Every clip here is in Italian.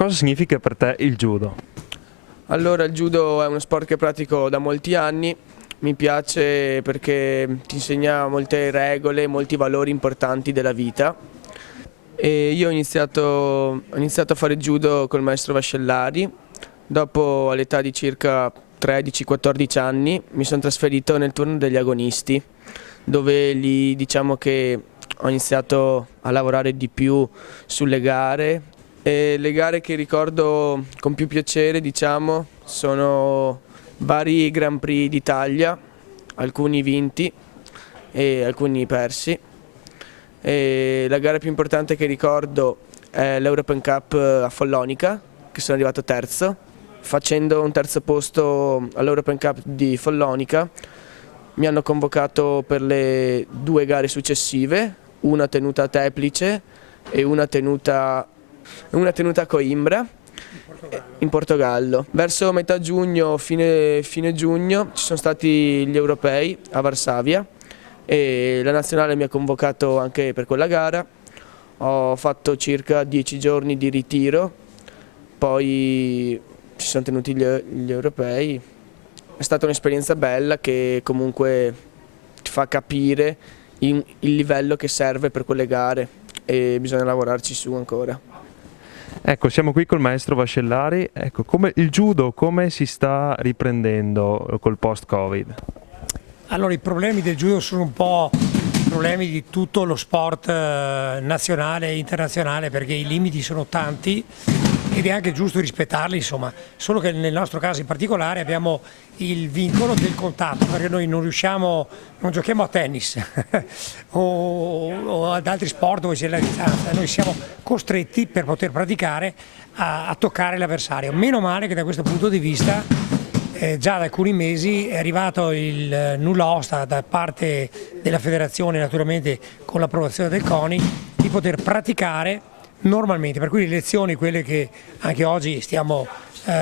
cosa significa per te il judo? Allora, il judo è uno sport che pratico da molti anni, mi piace perché ti insegna molte regole, molti valori importanti della vita. E io ho iniziato a fare judo col maestro Vascellari, dopo all'età di circa 13-14 anni mi sono trasferito nel turno degli agonisti, dove lì diciamo che ho iniziato a lavorare di più sulle gare. E le gare che ricordo con più piacere, diciamo, sono vari Grand Prix d'Italia, alcuni vinti e alcuni persi. E la gara più importante che ricordo è l'European Cup a Follonica, che sono arrivato terzo. Facendo un terzo posto all'European Cup di Follonica mi hanno convocato per le 2 gare successive, una tenuta a Teplice e una tenuta a Coimbra in Portogallo. Verso metà giugno, fine giugno, ci sono stati gli europei a Varsavia e la nazionale mi ha convocato anche per quella gara. Ho fatto circa 10 giorni di ritiro, poi ci sono tenuti gli europei. È stata un'esperienza bella che comunque ti fa capire il livello che serve per quelle gare e bisogna lavorarci su ancora. Ecco, siamo qui col maestro Vascellari. Ecco, come il judo come si sta riprendendo col post-Covid? Allora, i problemi del judo sono un po' i problemi di tutto lo sport nazionale e internazionale, perché i limiti sono tanti ed è anche giusto rispettarli, insomma. Solo che nel nostro caso in particolare abbiamo il vincolo del contatto, perché noi non giochiamo a tennis o ad altri sport dove c'è la distanza, noi siamo costretti per poter praticare a toccare l'avversario. Meno male che da questo punto di vista già da alcuni mesi è arrivato il nulla osta da parte della federazione, naturalmente con l'approvazione del CONI, di poter praticare normalmente, per cui le lezioni, quelle che anche oggi stiamo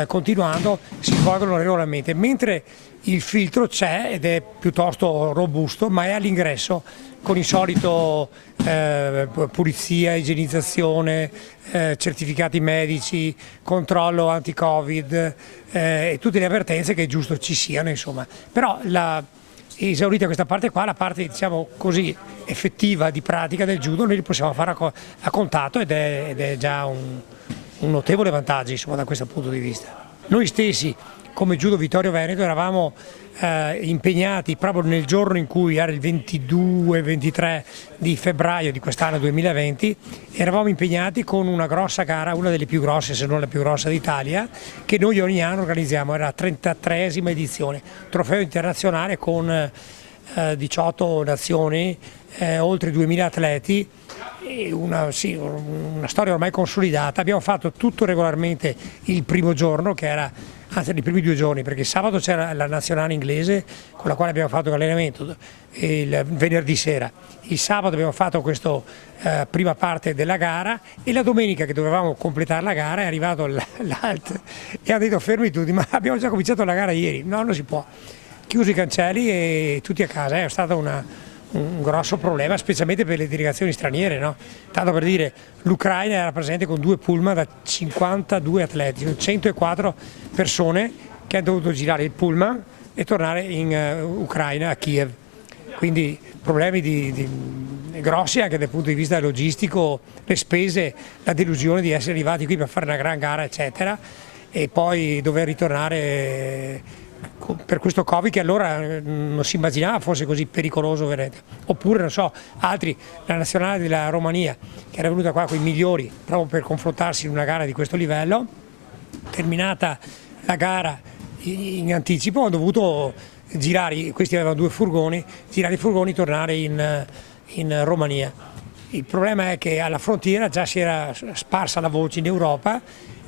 continuando, si svolgono regolarmente, mentre il filtro c'è ed è piuttosto robusto, ma è all'ingresso con il solito pulizia, igienizzazione, certificati medici, controllo anti-Covid e tutte le avvertenze che è giusto ci siano, insomma. Però esaurita questa parte qua, la parte diciamo così effettiva di pratica del judo noi li possiamo fare a contatto ed è già un notevole vantaggio, insomma, da questo punto di vista. Noi stessi come Judo Vittorio Veneto eravamo impegnati proprio nel giorno in cui era il 22-23 di febbraio di quest'anno 2020, eravamo impegnati con una grossa gara, una delle più grosse se non la più grossa d'Italia, che noi ogni anno organizziamo, era la 33esima edizione, trofeo internazionale con 18 nazioni, oltre 2000 atleti, e una storia ormai consolidata. Abbiamo fatto tutto regolarmente il primo giorno, che era, anzi i primi 2 giorni, perché il sabato c'era la nazionale inglese con la quale abbiamo fatto allenamento il venerdì sera, il sabato abbiamo fatto questa prima parte della gara e la domenica che dovevamo completare la gara è arrivato l'ALT e ha detto fermi tutti, ma abbiamo già cominciato la gara ieri, no, non si può, chiusi i cancelli e tutti a casa. È stato un grosso problema, specialmente per le delegazioni straniere, no? Tanto per dire, l'Ucraina era presente con 2 pullman da 52 atleti, sono 104 persone che hanno dovuto girare il pullman e tornare in Ucraina, a Kiev. Quindi problemi grossi anche dal punto di vista logistico, le spese, la delusione di essere arrivati qui per fare una gran gara, eccetera, e poi dover ritornare per questo Covid che allora non si immaginava fosse così pericoloso, veramente. Oppure non so, altri, la nazionale della Romania che era venuta qua con i migliori proprio per confrontarsi in una gara di questo livello, terminata la gara in anticipo hanno dovuto girare, questi avevano 2 furgoni, girare i furgoni e tornare in Romania. Il problema è che alla frontiera già si era sparsa la voce in Europa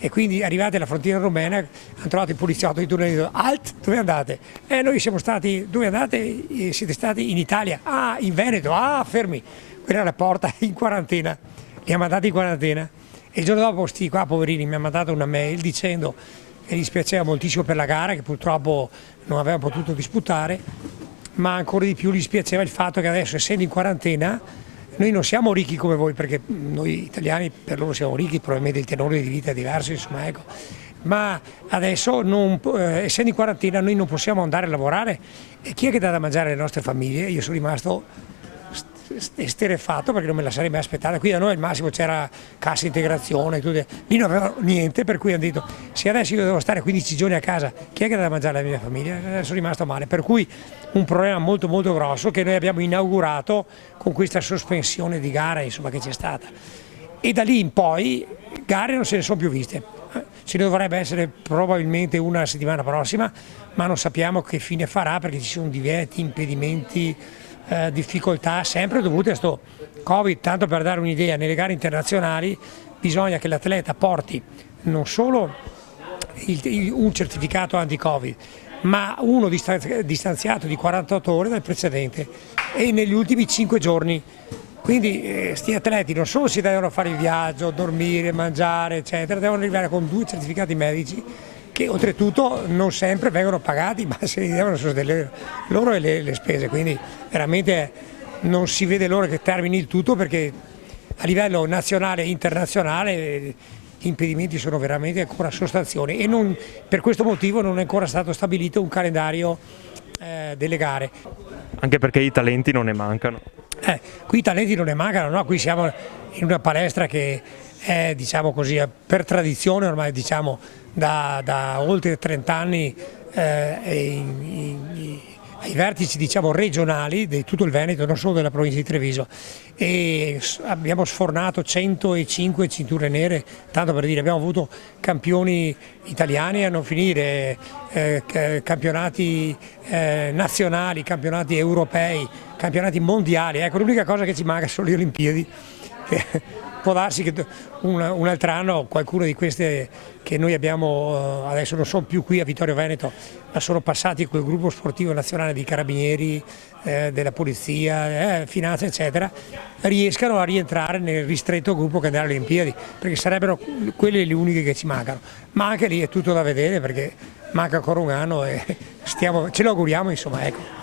e quindi arrivati alla frontiera romena hanno trovato il poliziotto di turno e hanno detto "Alt, dove andate?" Noi siamo stati, dove andate? Siete stati in Italia, ah in Veneto, ah fermi, quella è la porta, in quarantena, li ha mandati in quarantena e il giorno dopo sti qua poverini mi hanno mandato una mail dicendo che gli dispiaceva moltissimo per la gara che purtroppo non avevano potuto disputare, ma ancora di più gli dispiaceva il fatto che adesso essendo in quarantena noi non siamo ricchi come voi, perché noi italiani per loro siamo ricchi, probabilmente il tenore di vita è diverso, insomma, ecco. Ma adesso, essendo in quarantena, noi non possiamo andare a lavorare, e chi è che dà da mangiare alle nostre famiglie? Io sono rimasto esterrefatto perché non me la sarei mai aspettata. Qui da noi al massimo c'era cassa integrazione, lì non avevano niente, per cui hanno detto se adesso io devo stare 15 giorni a casa, chi è che dà da mangiare alla mia famiglia? Sono rimasto male, per cui un problema molto molto grosso che noi abbiamo inaugurato con questa sospensione di gara, insomma, che c'è stata, e da lì in poi gare non se ne sono più viste. Ce ne dovrebbe essere probabilmente una la settimana prossima, ma non sappiamo che fine farà perché ci sono divieti, impedimenti, difficoltà sempre dovute a questo Covid. Tanto per dare un'idea, nelle gare internazionali bisogna che l'atleta porti non solo un certificato anti-Covid, ma uno distanziato di 48 ore dal precedente e negli ultimi 5 giorni. Quindi sti atleti non solo si devono fare il viaggio, dormire, mangiare, eccetera, devono arrivare con 2 certificati medici che oltretutto non sempre vengono pagati, ma se li devono sostenere loro e le spese. Quindi veramente non si vede l'ora che termini il tutto, perché a livello nazionale e internazionale gli impedimenti sono veramente ancora sostanziali e per questo motivo non è ancora stato stabilito un calendario delle gare. Anche perché i talenti non ne mancano. Qui i talenti non ne mancano, no? Qui siamo in una palestra che è, diciamo così, per tradizione ormai, diciamo, da oltre 30 anni ai vertici, diciamo, regionali di tutto il Veneto, non solo della provincia di Treviso, e abbiamo sfornato 105 cinture nere, tanto per dire, abbiamo avuto campioni italiani a non finire, campionati nazionali, campionati europei, campionati mondiali. Ecco, l'unica cosa che ci manca sono le Olimpiadi. Può darsi che un altro anno qualcuno di queste che noi abbiamo, adesso non sono più qui a Vittorio Veneto, ma sono passati col gruppo sportivo nazionale di carabinieri, della polizia, finanza, eccetera, riescano a rientrare nel ristretto gruppo che andrà alle Olimpiadi, perché sarebbero quelle le uniche che ci mancano. Ma anche lì è tutto da vedere, perché manca ancora un anno e ce lo auguriamo, insomma, ecco.